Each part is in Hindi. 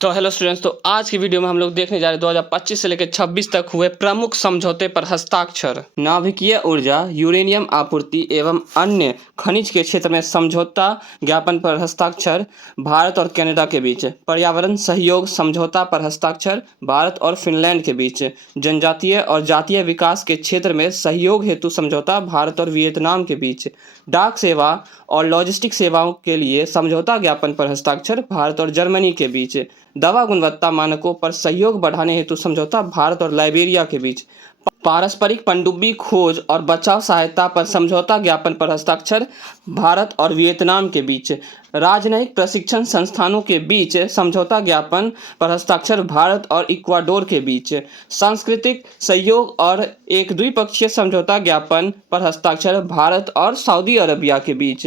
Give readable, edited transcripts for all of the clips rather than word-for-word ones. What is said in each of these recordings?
तो हेलो स्टूडेंट्स, तो आज की वीडियो में हम लोग देखने जा रहे हैं 2025 से लेकर 26 तक हुए प्रमुख समझौते पर हस्ताक्षर। नाभिकीय ऊर्जा, यूरेनियम आपूर्ति एवं अन्य खनिज के क्षेत्र में समझौता ज्ञापन पर हस्ताक्षर भारत और कनाडा के बीच। पर्यावरण सहयोग समझौता पर हस्ताक्षर भारत और फिनलैंड के बीच। जनजातीय और जातीय विकास के क्षेत्र में सहयोग हेतु समझौता भारत और वियतनाम के बीच। डाक सेवा और लॉजिस्टिक सेवाओं के लिए समझौता ज्ञापन पर हस्ताक्षर भारत और जर्मनी के बीच। दवा गुणवत्ता मानकों पर सहयोग बढ़ाने हेतु समझौता भारत और लाइबेरिया के बीच। पारस्परिक पनडुब्बी खोज और बचाव सहायता पर समझौता ज्ञापन पर हस्ताक्षर भारत और वियतनाम के बीच। राजनयिक प्रशिक्षण संस्थानों के बीच समझौता ज्ञापन पर हस्ताक्षर भारत और इक्वाडोर के बीच। सांस्कृतिक सहयोग और एक द्विपक्षीय समझौता ज्ञापन पर हस्ताक्षर भारत और सऊदी अरबिया के बीच।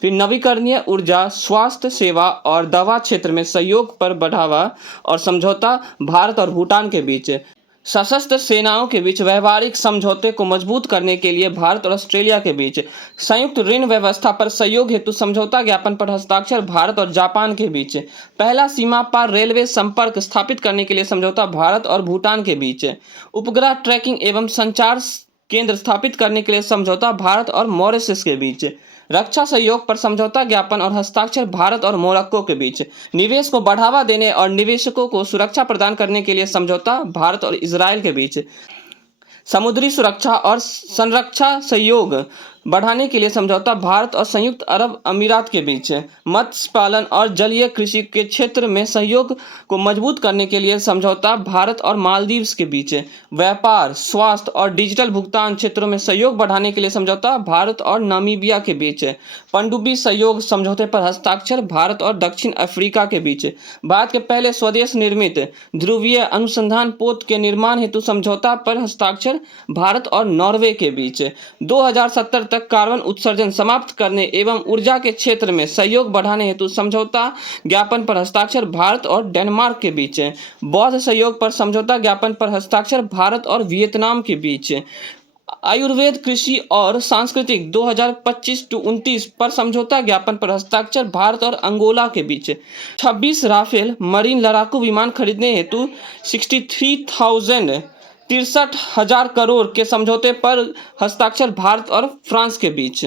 फिर नवीकरणीय ऊर्जा, स्वास्थ्य सेवा और दवा क्षेत्र में सहयोग पर बढ़ावा और समझौता भारत और भूटान के बीच। सशस्त्र सेनाओं के बीच व्यावहारिक समझौते को मजबूत करने के लिए भारत और ऑस्ट्रेलिया के बीच। संयुक्त ऋण व्यवस्था पर सहयोग हेतु समझौता ज्ञापन पर हस्ताक्षर भारत और जापान के बीच। पहला सीमा पार रेलवे संपर्क स्थापित करने के लिए समझौता भारत और भूटान के बीच। उपग्रह ट्रैकिंग एवं संचार केंद्र स्थापित करने के लिए समझौता भारत और मॉरिशस के बीच। रक्षा सहयोग पर समझौता ज्ञापन और हस्ताक्षर भारत और मोरक्को के बीच। निवेश को बढ़ावा देने और निवेशकों को सुरक्षा प्रदान करने के लिए समझौता भारत और इजरायल के बीच। समुद्री सुरक्षा और संरक्षा सहयोग बढ़ाने के लिए समझौता भारत और संयुक्त अरब अमीरात के बीच। मत्स्य पालन और जलीय कृषि के क्षेत्र में सहयोग को मजबूत करने के लिए समझौता भारत और मालदीव के बीच। व्यापार, स्वास्थ्य और डिजिटल भुगतान क्षेत्रों में सहयोग बढ़ाने के लिए समझौता भारत और नामीबिया के बीच। पनडुब्बी सहयोग समझौते पर हस्ताक्षर भारत और दक्षिण अफ्रीका के बीच। भारत के पहले स्वदेश निर्मित ध्रुवीय अनुसंधान पोत के निर्माण हेतु समझौता पर हस्ताक्षर भारत और नॉर्वे के बीच। 2070 तक कार्बन उत्सर्जन समाप्त करने एवं ऊर्जा के क्षेत्र में सहयोग बढ़ाने हेतु समझौता ज्ञापन पर हस्ताक्षर भारत और डेनमार्क के बीच। बौद्ध सहयोग पर समझौता ज्ञापन पर हस्ताक्षर भारत और वियतनाम के बीच। आयुर्वेद, कृषि और सांस्कृतिक 2025-29 पर समझौता ज्ञापन पर हस्ताक्षर भारत और अंगोला के बीच। 26 राफेल मरीन लड़ाकू विमान खरीदने हेतु 63,000 करोड़ के समझौते पर हस्ताक्षर भारत और फ्रांस के बीच।